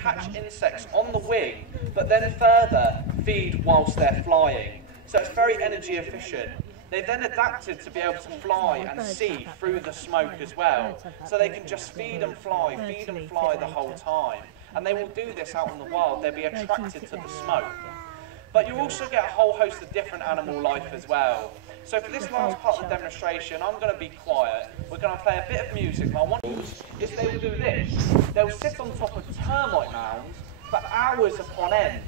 catch insects on the wing, but then further feed whilst they're flying. So it's very energy efficient. They then adapted to be able to fly and see through the smoke as well. So they can just feed and fly the whole time. And they will do this out in the wild. They'll be attracted to the smoke. But you also get a whole host of different animal life as well. So for this last part of the demonstration, I'm going to be quiet. We're going to play a bit of music. And I want is they will do this. They'll sit on top of termite mounds for hours upon end,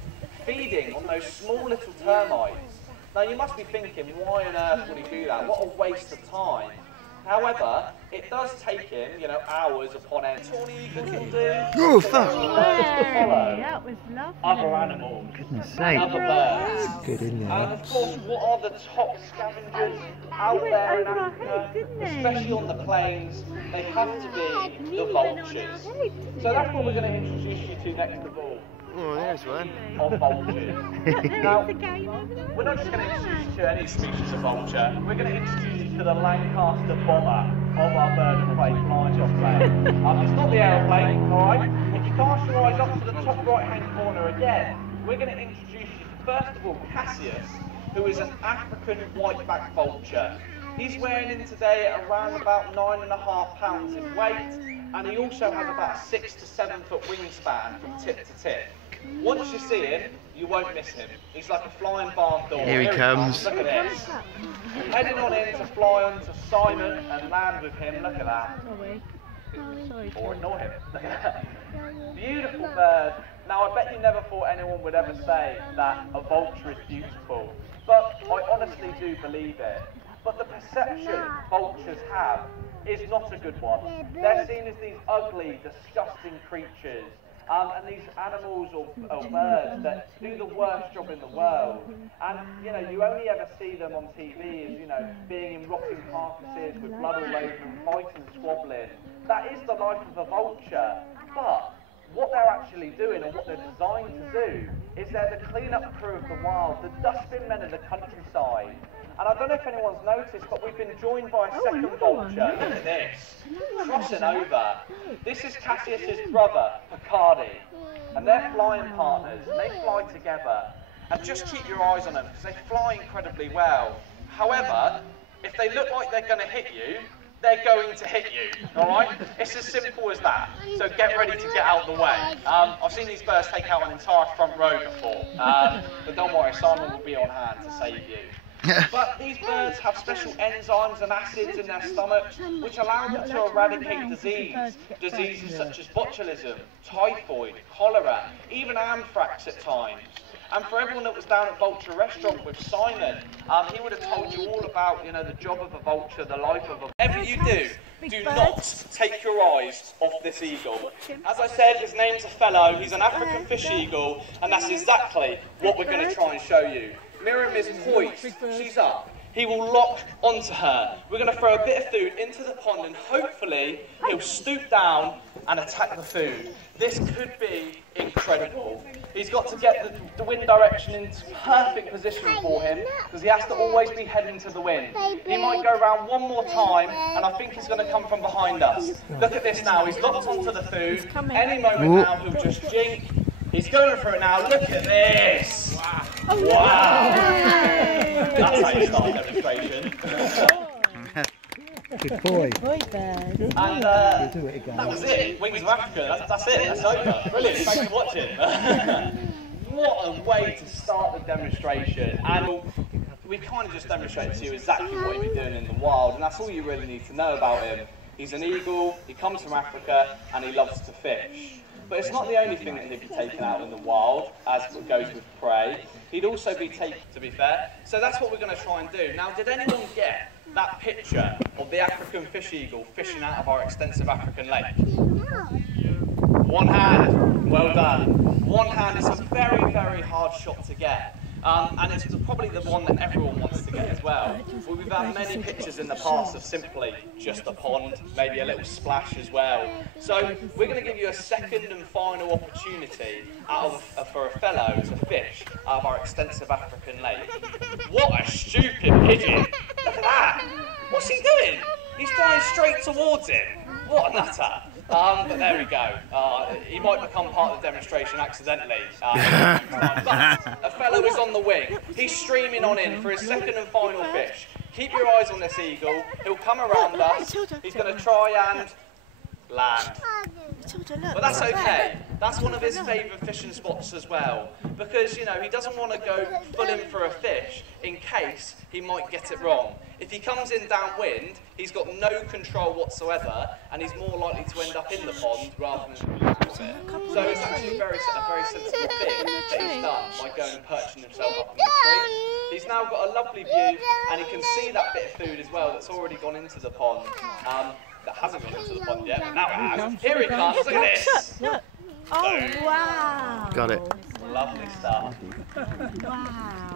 feeding on those small little termites. Now you must be thinking, why on earth would he do that? What a waste of time. However, it does take him, hours upon end. Tawny eagles will do. Oh, fuck! That was lovely. Other animals, Sake. other birds. Good, isn't it? And of course, what are the top scavengers out there in Africa, especially on the plains? They have to be the vultures. So that's what we're going to introduce you to next of all. Oh, there's one. Of vultures. Now, we're not just going to introduce you to any species of vulture, we're going to introduce you to the Lancaster bomber of our bird of prey flying plane. It's not the aeroplane, alright? If you cast your eyes up to the top right hand corner again, we're going to introduce you to, first of all, Cassius, who is an African whiteback vulture. He's weighing in today at around about 9.5 pounds in weight, and he also has about a 6 to 7 foot wingspan from tip to tip. Once you see him, you won't miss him. He's like a flying barn door. Here he comes. Look at this. Heading on in to fly on to Simon and land with him. Look at that. Or ignore him. Beautiful bird. Now I bet you never thought anyone would ever say that a vulture is beautiful, but I honestly do believe it. But the perception vultures have is not a good one. They're seen as these ugly, disgusting creatures. And these animals or birds that do the worst job in the world. And, you only ever see them on TV as, being in rotting carcasses with blood all over them, fighting and squabbling. That is the life of a vulture. But what they're actually doing and what they're designed to do is they're the clean-up crew of the wild, the dustbin men of the countryside. And I don't know if anyone's noticed, but we've been joined by a second vulture. Look at this. Crossing over. This is Cassius's brother, Picardi. And they're flying partners. And they fly together. And just keep your eyes on them, because they fly incredibly well. However, if they look like they're going to hit you, they're going to hit you, alright? It's as simple as that. So get ready to get out of the way. I've seen these birds take out an entire front row before. But don't worry, Simon will be on hand to save you. But these birds have special enzymes and acids in their stomachs which allow them to eradicate diseases such as botulism, typhoid, cholera, even anthrax at times. And for everyone that was down at Vulture Restaurant with Simon, he would have told you all about, the job of a vulture, the life of a... Whatever you do not take your eyes off this eagle. As I said, his name's Othello, he's an African fish eagle, and that's exactly what we're going to try and show you. Miriam is poised, she's up. He will lock onto her. We're going to throw a bit of food into the pond and hopefully he'll stoop down and attack the food. This could be incredible. He's got to get the wind direction into perfect position for him because he has to always be heading to the wind. He might go around one more time and I think he's going to come from behind us. Look at this now, he's locked onto the food. Any moment now he'll just jink. He's going for it now, look at this! Wow! That's how you start a demonstration. Good boy. And that was it. Wings of Africa, that's it, that's over. Brilliant, thanks for watching. What a way to start the demonstration. And we kind of just demonstrated to you exactly what he'd be doing in the wild, and that's all you really need to know about him. He's an eagle, he comes from Africa, and he loves to fish. But it's not the only thing that he'd be taken out in the wild, as it goes with prey. He'd also be taken, to be fair. So that's what we're going to try and do. Now, did anyone get that picture of the African fish eagle fishing out of our extensive African lake? One hand. Well done. One hand is a very, very hard shot to get. And it's probably the one that everyone wants to get as well. Well, we've had many pictures in the past of simply just a pond, maybe a little splash as well. So we're going to give you a second and final opportunity for Othello to fish out of our extensive African lake. What a stupid pigeon! Look at that! What's he doing? He's flying straight towards him. What a nutter! But there we go. He might become part of the demonstration accidentally. But a fellow is on the wing. He's streaming on in for his second and final fish. Keep your eyes on this eagle. He'll come around us. He's going to try and land. But that's okay. That's one of his favourite fishing spots as well. Because, you know, he doesn't want to go full in for a fish in case he might get it wrong. If he comes in downwind, he's got no control whatsoever, and he's more likely to end up in the pond rather than so it's actually a very sensible thing that he's done by going and perching himself up in the tree. He's now got a lovely view, and he can see that bit of food as well that's already gone into the pond. That hasn't gone into the pond yet, but now it has. Here he comes, look at this! Look. Oh, wow. Got it. Lovely stuff. Wow.